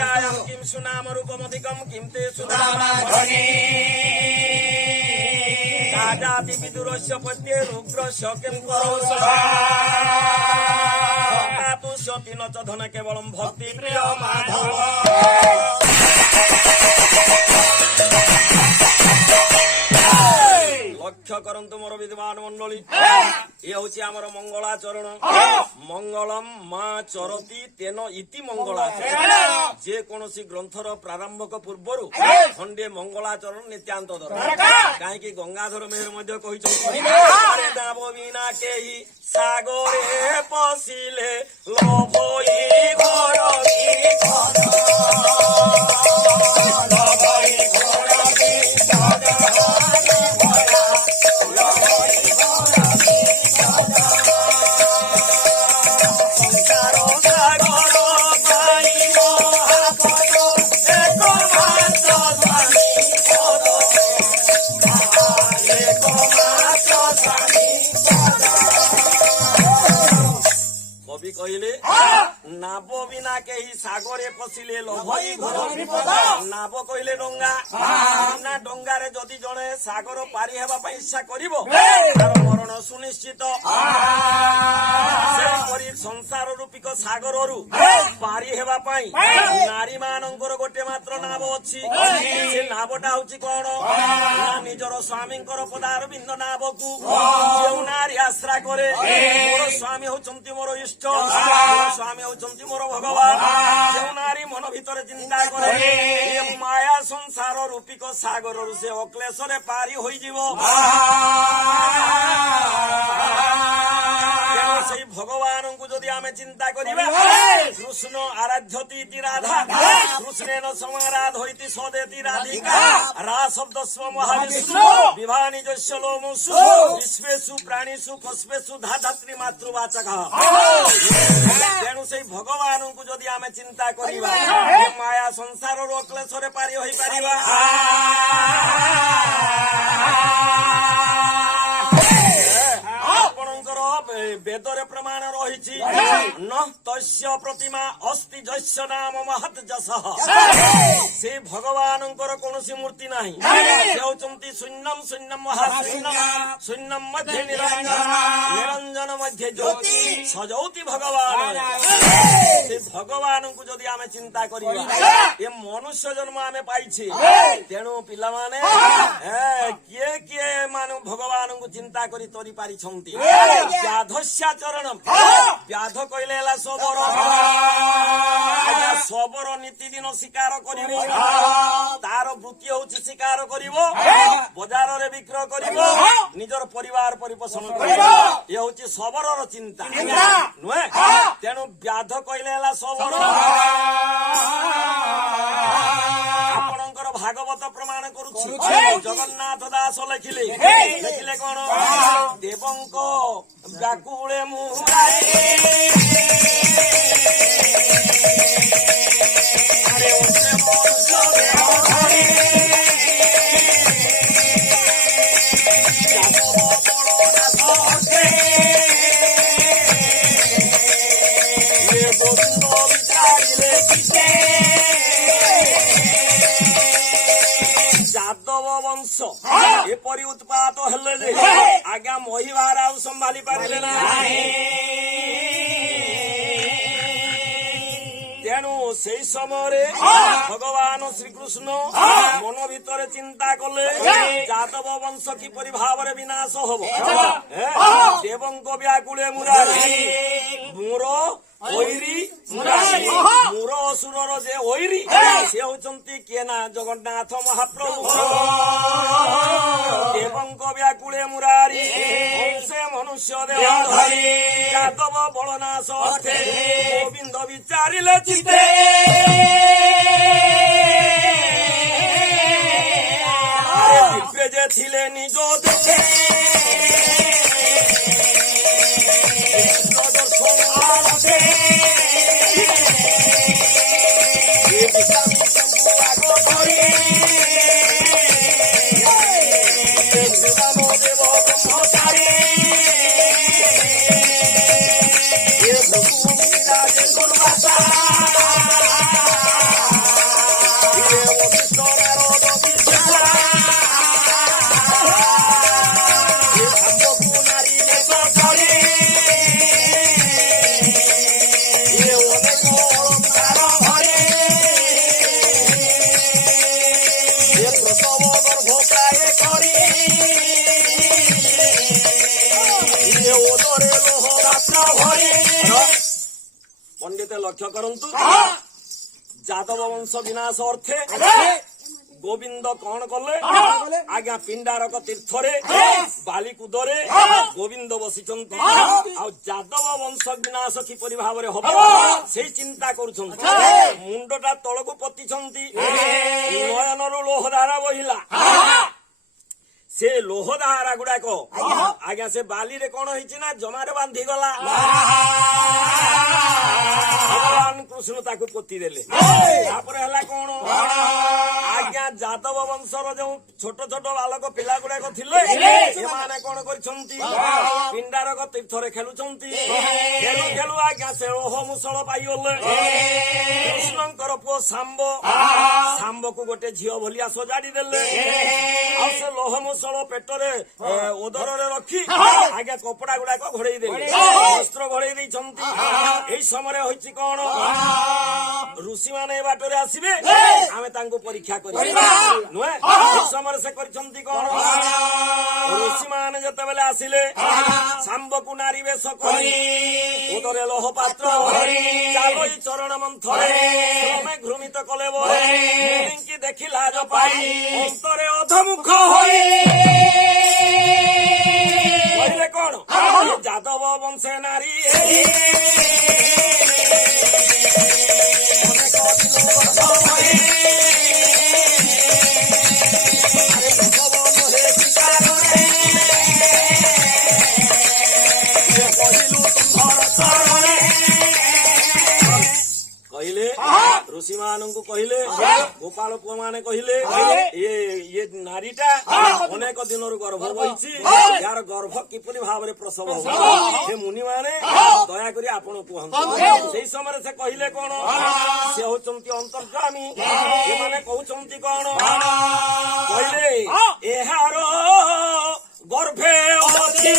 राजायं किं सुनाम रूपमधिकं किं ते सुनामाध्वनि राजाति विदुरस्य पत्ये रुद्रस्य किं करो सभा तु सती न च धन केवलं भक्ति प्रिय माधव लक्ष्य करंतु मोर विद्वान मंडली ये हूँ आमर मंगलाचरण मंगलम माँ चरती तेन इति मंगलाचरण जे कौन ग्रंथर प्रारंभक पूर्वर खंडे मंगलाचरण नित्यांत दरकार कहीं गंगाधर मेहर बिना के सागरे पशिले लभई घर कहले नाव बिना के सागरे पशिले लभई घर नाव कहले डंगा ना डंगारे जदि जड़े सागर पारी हेबा पई इच्छा करिवो तार मरण सुनिश्चित सेपरि संसार रूपिक सागर रु पारी हेबा पई नारी मानकर गोटे मात्र नाव अछि से नावटा होछि कोन ना निजर स्वामींकर पदारविंद नावकू जेउ नारी आश्रा करे मोर स्वामी होचंती मोर इष्ट स्वामी होचंती मोर भगवान जेउ नारी मन भीतर चिंता करे माया संसार रूपिक सागर रु से अक्लेशरे पारी होई जीवो से भगवान को जदि आमे चिंता करिबा कृष्ण आराध्यति राधा कृष्णेन समाराध होइति सदेति राधिका रा शब्द स्व महाविष्णु विभानि जस्य लोमसु विश्वेषु प्राणीषु कस्मेषु धात्री मातृवाचक तेणु से भगवान को जदि आमे चिंता करिबा माया संसार अक्लेशरे पारी होई पारिबा वेदरे प्रमाण रही न तस्य प्रतिमा अस्ति जस्य नाम महत जसः से भगवान कौन मूर्ति नहीं से शून्यम शून्यम महाशून्यम शून्यम मध्य निरंजन निरंजन मध्य ज्योति सजौति भगवान से भगवान को जदि आमे चिंता करिबा ये मनुष्य जन्म आमे पाइछे तेणु पिला माने किए किए मानु भगवान को चिंता करी तोरी पारि छंती व्याधस्याचरण व्याध कहले सबर सबर नीतिदिन शिकार करिवो तार वृत्ति होछि शिकार करिवो बाजार रे विक्रय करिवो निजर परिवार परिपोषण करिवो ये होछि सबरर चिंता नुहे तेणु व्याध कहले सबर आपणकर भागवत प्रमाण करुछि जगन्नाथ दास लिखिले लिखिले कोन देवंक व्याकुले मुरारी अरे उसे मनुष्य देवधारी ये गोविंद विचारिले किसे यादव वंश एपरी उत्पात हेले जे आज्ञा महिवार आउ संभाली पारिले ना तेणु से समय भगवान श्रीकृष्ण मन भीतर चिंता कले यादव वंश किपरि भाव विनाश हम देवंक व्याकुले मुरारी मोर ओइरी मुरारी मोर असुरर जे ओइरी से होचंती किए ना जगन्नाथ महाप्रभु देवंक व्याकुले मुरारी से मनुष्य देवधारी यादव बलनाश अर्थे गोविंद विचारिले चिते दिव्य जे थिले निज देखे ପଣ୍ଡିତ ଲକ୍ଷ୍ୟ କରନ୍ତୁ ଯାଦବ ବଂଶ ବିନାଶ ଅର୍ଥେ ଗୋବିନ୍ଦ କଣ କଲେ ଆଜ୍ଞା ପିଣ୍ଡାରକ ତୀର୍ଥରେ ବାଲିକୁଦରେ ଗୋବିନ୍ଦ ବସିଛନ୍ତି ଆଉ ଯାଦବ ବଂଶ ବିନାଶ କିପରି ଭାବରେ ହବ ସେଇ ଚିନ୍ତା କରୁଛନ୍ତି ମୁଣ୍ଡଟା ତଳକୁ ପୋତିଛନ୍ତି ନୟନରୁ ଲୋହଧାରା ବହିଲା ସେ ଲୋହଧାରା ଗୁଡାକ ଆଜ୍ଞା ସେ ବାଲିରେ କଣ ହେଇଛି ନା ଜମାରେ ବାନ୍ଧିଗଲା ଭଗବାନ କୃଷ୍ଣ ତାକୁ ପୋତି ଦେଲେ ତାପରେ ହେଲା କଣ ଆଜ୍ଞା ଯାଦବ ବଂଶର ଯୋଉ ଛୋଟ ଛୋଟ ବାଲକ ପିଲା ଗୁଡାକ ଥିଲେ ସେମାନେ କଣ କରିଛନ୍ତି ପିଣ୍ଡାରକ ତୀର୍ଥରେ ଖେଳୁଛନ୍ତି ଖେଳୁ ଖେଳୁ ଆଜ୍ଞା ସେ ଲୋହ ମୁଷଳ ପାଇଗଲେ କୃଷ୍ଣଙ୍କର ପୁଅ ଶାମ୍ବକୁ ଗୋଟେ ଝିଅ ଭଳିଆ ସଜାଡି ଦେଲେ ଆଉ ସେ ଲୋହ ମୁଷଳ ପେଟରେ ଓଦରରେ ରଖି ଆଜ୍ଞା କପଡା ଗୁଡାକ ଘୋଡେଇ ଦେଲେ ବସ୍ତ୍ର ଘୋଡେଇ ଦେଇଛନ୍ତି ଏଇ ସମୟରେ ହୋଇଛି କଣ ଋଷି ମାନେ ଏ ବାଟରେ ଆସିବେ ଆମେ ତାଙ୍କୁ ପରୀକ୍ଷା କରିବା ନୁହେଁ ଏଇ ସମୟରେ ସେ କରିଛନ୍ତି କଣ ଋଷି ମାନେ ଯେତେବେଳେ ଆସିଲେ ଶାମ୍ବକୁ ନାରୀ ବେଶ କରି ଓଦରେ ଲୋହ ପାତ୍ର ଚାଲୋଇ ଚରଣ ମନ୍ଥରେ ଶ୍ରମେ ଘୃମିତ କଲେ ବୋକି ଦେଖିଲା ପାଇ ଅନ୍ତରେ ଅଧମୁଖ ହୋଇ କହିଲେ କଣ ଯାଦବ ବଂଶେ ନାରୀ କହିଲେ ଋଷି ମାନଙ୍କୁ କହିଲେ ଗୋପାଳ ପୁଅ ମାନେ କହିଲେ ଇଏ ନାରୀଟା ଅନେକ ଦିନରୁ ଗର୍ଭ ବହିଛି ଏହାର ଗର୍ଭ କିପରି ଭାବରେ ପ୍ରସବ ହବ ସେ ମୁନି ମାନେ ଦୟାକରି ଆପଣ କୁହନ୍ତୁ ସେଇ ସମୟରେ ସେ କହିଲେ କଣ ସେ ହଉଛନ୍ତି ଅନ୍ତର୍ଯାମୀ ସେମାନେ କହୁଛନ୍ତି କଣ କହିଲେ ଏହାର ଗର୍ଭେ ଅଛି